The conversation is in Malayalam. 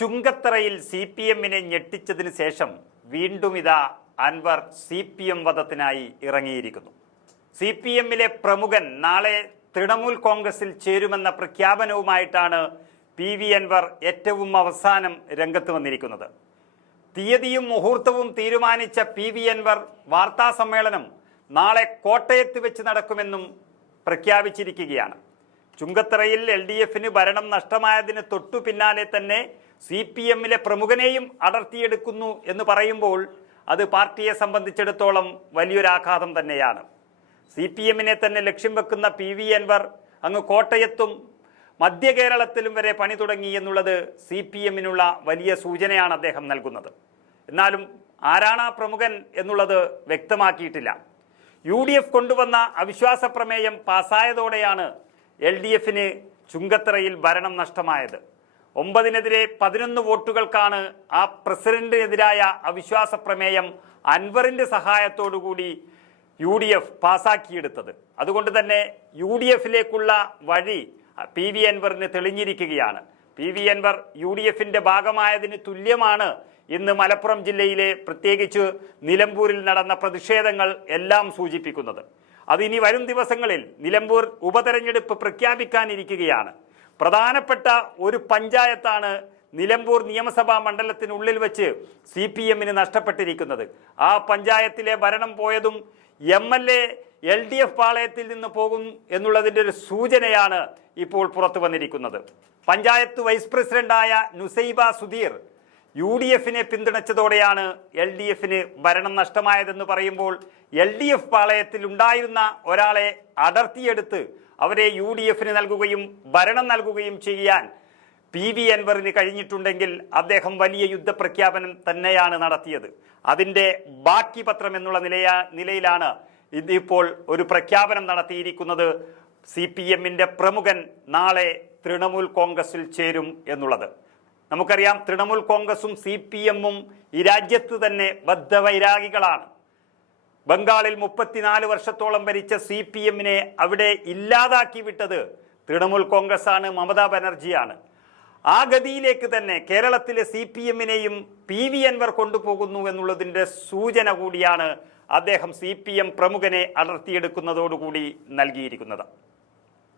ചുങ്കത്തറയിൽ CPM-നെ ഞെട്ടിച്ചതിന് ശേഷം വീണ്ടും ഇതാ അൻവർ CPM വധത്തിനായി ഇറങ്ങിയിരിക്കുന്നു. CPM-ലെ പ്രമുഖൻ നാളെ തൃണമൂൽ കോൺഗ്രസിൽ ചേരുമെന്ന പ്രഖ്യാപനവുമായിട്ടാണ് PV അൻവർ ഏറ്റവും അവസാനം രംഗത്ത് വന്നിരിക്കുന്നത്. തീയതിയും മുഹൂർത്തവും തീരുമാനിച്ച PV അൻവർ വാർത്താ സമ്മേളനം നാളെ കോട്ടയത്ത് വെച്ച് നടക്കുമെന്നും പ്രഖ്യാപിച്ചിരിക്കുകയാണ്. ചുങ്കത്തറയിൽ LDF-ന് ഭരണം നഷ്ടമായതിന് തൊട്ടു പിന്നാലെ തന്നെ CPM-ലെ പ്രമുഖനെയും അടർത്തിയെടുക്കുന്നു എന്ന് പറയുമ്പോൾ അത് പാർട്ടിയെ സംബന്ധിച്ചിടത്തോളം വലിയൊരാഘാതം തന്നെയാണ്. CPM-നെ തന്നെ ലക്ഷ്യം വെക്കുന്ന PV അൻവർ അങ്ങ് കോട്ടയത്തും മധ്യ കേരളത്തിലും വരെ പണി തുടങ്ങി എന്നുള്ളത് CPM-നുള്ള വലിയ സൂചനയാണ് അദ്ദേഹം നൽകുന്നത്. എന്നാലും ആരാണ് ആ പ്രമുഖൻ എന്നുള്ളത് വ്യക്തമാക്കിയിട്ടില്ല. UDF കൊണ്ടുവന്ന അവിശ്വാസ പ്രമേയം പാസ്സായതോടെയാണ് LDF-ന് ചുങ്കത്തറയിൽ ഭരണം നഷ്ടമായത്. 9-നെതിരെ 11 വോട്ടുകൾക്കാണ് ആ പ്രസിഡന്റിനെതിരായ അവിശ്വാസ പ്രമേയം അൻവറിന്റെ സഹായത്തോടുകൂടി UDF പാസാക്കിയെടുത്തത്. അതുകൊണ്ട് തന്നെ UDF-ലേക്കുള്ള വഴി PV അൻവറിന് തെളിഞ്ഞിരിക്കുകയാണ്. PV അൻവർ UDF-ന്റെ ഭാഗമായതിന് തുല്യമാണ് ഇന്ന് മലപ്പുറം ജില്ലയിലെ പ്രത്യേകിച്ച് നിലമ്പൂരിൽ നടന്ന പ്രതിഷേധങ്ങൾ എല്ലാം സൂചിപ്പിക്കുന്നത്. അതിനി വരും ദിവസങ്ങളിൽ നിലമ്പൂർ ഉപതെരഞ്ഞെടുപ്പ് പ്രഖ്യാപിക്കാനിരിക്കുകയാണ്. പ്രധാനപ്പെട്ട ഒരു പഞ്ചായത്താണ് നിലമ്പൂർ നിയമസഭാ മണ്ഡലത്തിനുള്ളിൽ വെച്ച് CPM-ന് നഷ്ടപ്പെട്ടിരിക്കുന്നത്. ആ പഞ്ചായത്തിലെ ഭരണം പോയതും MLA LDF പാളയത്തിൽ നിന്ന് പോകും എന്നുള്ളതിൻ്റെ ഒരു സൂചനയാണ് ഇപ്പോൾ പുറത്തു വന്നിരിക്കുന്നത്. പഞ്ചായത്ത് വൈസ് പ്രസിഡന്റായ നുസൈബ സുധീർ UDF-നെ പിന്തുണച്ചതോടെയാണ് LDF-ന് ഭരണം നഷ്ടമായതെന്ന് പറയുമ്പോൾ LDF പാളയത്തിൽ ഉണ്ടായിരുന്ന ഒരാളെ അടർത്തിയെടുത്ത് അവരെ UDF-ന് നൽകുകയും ഭരണം നൽകുകയും ചെയ്യാൻ PV അൻവറിന് കഴിഞ്ഞിട്ടുണ്ടെങ്കിൽ അദ്ദേഹം വലിയ യുദ്ധപ്രഖ്യാപനം തന്നെയാണ് നടത്തിയത്. അതിൻ്റെ ബാക്കി പത്രം എന്നുള്ള നിലയിലാണ് ഇതിപ്പോൾ ഒരു പ്രഖ്യാപനം നടത്തിയിരിക്കുന്നത്. CPM-ന്റെ പ്രമുഖൻ നാളെ തൃണമൂൽ കോൺഗ്രസിൽ ചേരും എന്നുള്ളത്. നമുക്കറിയാം, തൃണമൂൽ കോൺഗ്രസും CPM-ഉം ഈ രാജ്യത്ത് തന്നെ ബദ്ധവൈരാഗികളാണ്. ബംഗാളിൽ 34 വർഷത്തോളം ഭരിച്ച CPM-നെ അവിടെ ഇല്ലാതാക്കി വിട്ടത് തൃണമൂൽ കോൺഗ്രസ്സാണ്, മമതാ ബാനർജിയാണ്. ആ ഗതിയിലേക്ക് തന്നെ കേരളത്തിലെ CPM-നെയും PV അൻവർ കൊണ്ടുപോകുന്നു എന്നുള്ളതിൻ്റെ സൂചന കൂടിയാണ് അദ്ദേഹം CPM പ്രമുഖനെ അടർത്തിയെടുക്കുന്നതോടുകൂടി നൽകിയിരിക്കുന്നത്.